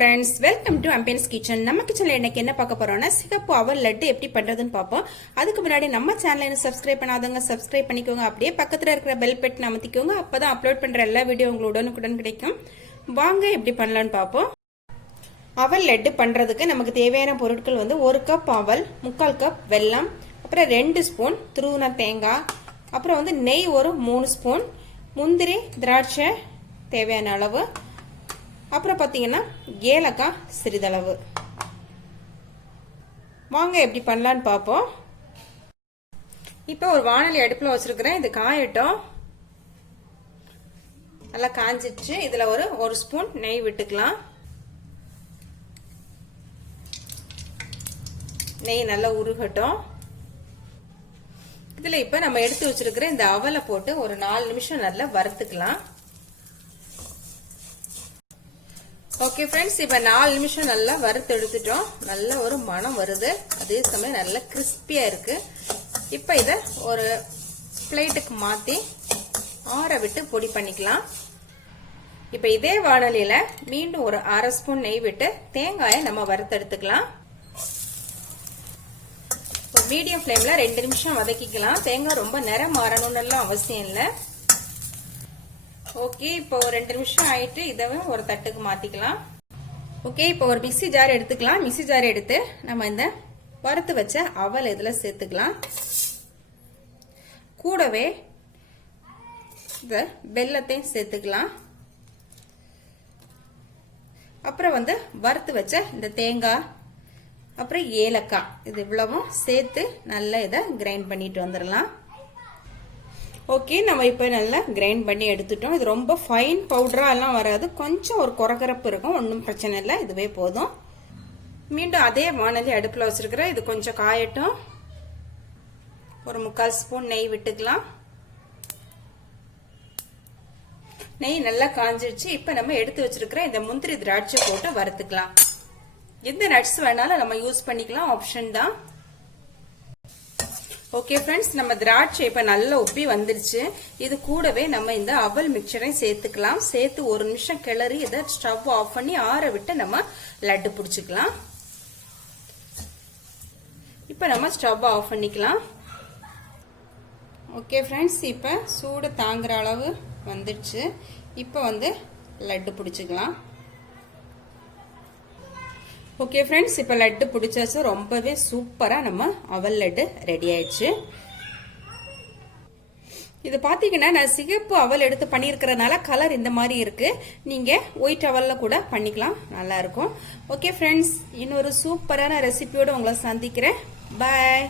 Friends, welcome to ambience kitchen. நம்ம கிச்சன்ல இன்னைக்கு என்ன பார்க்க போறோம்னா சிகப்பு அவல் லட்டு எப்படி பண்றதுன்னு பார்ப்போம். அதுக்கு முன்னாடி நம்ம சேனலை சப்ஸ்கிரைப் பண்ணாதவங்க சப்ஸ்கிரைப் பண்ணிக்கோங்க. அப்படியே பக்கத்துல இருக்கிற பெல் பட்டன் அமர்த்திக்கோங்க. அப்பதான் அப்லோட் பண்ற எல்லா வீடியோ உங்களுக்கு உடனுக்குடன் கிடைக்கும். வாங்க எப்படி பண்ணலாம்னு பார்ப்போம். அவல் லட்டு பண்றதுக்கு நமக்கு தேவையான பொருட்கள் வந்து 1 கப் அவல், 3/4 கப் வெல்லம், அப்புறம் 2 ஸ்பூன் துருவின தேங்காய், அப்புறம் வந்து நெய் ஒரு 3 ஸ்பூன், முந்திரி திராட்சை தேவையான அளவு, அப்புறம் பார்த்தீங்கன்னா ஏலக்காய் சிறிதளவு. வாங்க எப்படி பண்ணலான்னு பார்ப்போம். இப்போ ஒரு வாணலி அடுப்பில் வச்சிருக்கிறேன். இது காயட்டும். நல்லா காஞ்சிடுச்சு. இதுல ஒரு ஸ்பூன் நெய் விட்டுக்கலாம். நெய் நல்லா உருகட்டும். இதுல இப்ப நம்ம எடுத்து வச்சிருக்கிற இந்த அவலை போட்டு ஒரு 4 நிமிஷம் நல்லா வறுத்துக்கலாம். ஓகே ஃப்ரெண்ட்ஸ், இப்ப 4 நிமிஷம் நல்லா வறுத்து எடுத்துட்டோம். நல்ல ஒரு மணம் வருது. அதே சமயம் நல்லா கிறிஸ்பியா இருக்கு. இப்ப இத ஒரு பிளேட்டுக்கு மாத்தி ஆற விட்டு பொடி பண்ணிக்கலாம். இப்ப இதே வாணலியில மீண்டும் ஒரு 1/2 ஸ்பூன் நெய் விட்டு தேங்காயை நம்ம வறுத்து எடுத்துக்கலாம். மீடியம் ஃப்ளேம்ல 2 நிமிஷம் வதக்கிக்கலாம். தேங்காய் ரொம்ப நிறம் மாறணும்னு அவசியம் இல்லை. ஓகே, இப்போ ஒரு 2 நிமிஷம் ஆயிட்டு இதை ஒரு தட்டுக்கு மாத்திக்கலாம். ஓகே, இப்போ ஒரு மிக்ஸி ஜார் எடுத்துக்கலாம். மிக்ஸி ஜார் எடுத்து நம்ம இந்த வறுத்து வச்ச அவல் இதுல சேர்த்துக்கலாம். கூடவே இந்த வெல்லத்தையும் சேர்த்துக்கலாம். அப்புறம் வந்து வறுத்து வச்ச இந்த தேங்காய், அப்புறம் ஏலக்காய், இது இவ்வளவும் சேர்த்து நல்லா இதை கிரைண்ட் பண்ணிட்டு வந்துடலாம். ஓகே, நம்ம இப்போ நல்லா கிரைண்ட் பண்ணி எடுத்துட்டோம். இது ரொம்ப ஃபைன் பவுடரா எல்லாம் வராது. கொஞ்சம் ஒரு கொரகரப்பு இருக்கும். ஒன்றும் பிரச்சனை இல்லை, இதுவே போதும். மீண்டும் அதே வாணலி அடுப்பில் வச்சிருக்கிறேன். இது கொஞ்சம் காயட்டும். ஒரு 3/4 ஸ்பூன் நெய் விட்டுக்கலாம். நெய் நல்லா காஞ்சிடுச்சு. இப்போ நம்ம எடுத்து வச்சிருக்கிற இந்த முந்திரி திராட்சை போட்டு வறுத்துக்கலாம். எந்த நட்ஸ் வேணாலும் நம்ம யூஸ் பண்ணிக்கலாம், ஆப்ஷன் தான். ஓகே ஃப்ரெண்ட்ஸ், நம்ம திராட்சை இப்ப நல்லா உப்பி வந்துருச்சு. இது கூடவே நம்ம இந்த அவல் மிக்சரையும் சேர்த்துக்கலாம். சேர்த்து 1 நிமிஷம் கிளறி இதை ஸ்டவ் ஆஃப் பண்ணி ஆற விட்டு நம்ம லட்டு பிடிச்சிக்கலாம். இப்ப நம்ம ஸ்டவ் ஆஃப் பண்ணிக்கலாம். ஓகே ஃப்ரெண்ட்ஸ், இப்ப சூடு தாங்குற அளவு வந்துடுச்சு. இப்ப வந்து லட்டு பிடிச்சிக்கலாம். ஓகே ஃப்ரெண்ட்ஸ், இப்போ லட்டு பிடிச்சாச்சு. ரொம்பவே சூப்பராக நம்ம அவல் லட்டு ரெடி ஆயிடுச்சு. இது பார்த்தீங்கன்னா நான் சிகப்பு அவல் எடுத்து பண்ணியிருக்கிறதுனால கலர் இந்த மாதிரி இருக்கு. நீங்கள் ஒயிட் அவலில் கூட பண்ணிக்கலாம், நல்லா இருக்கும். ஓகே ஃப்ரெண்ட்ஸ், இன்னொரு சூப்பரான ரெசிபியோடு உங்களை சந்திக்கிறேன். பாய்.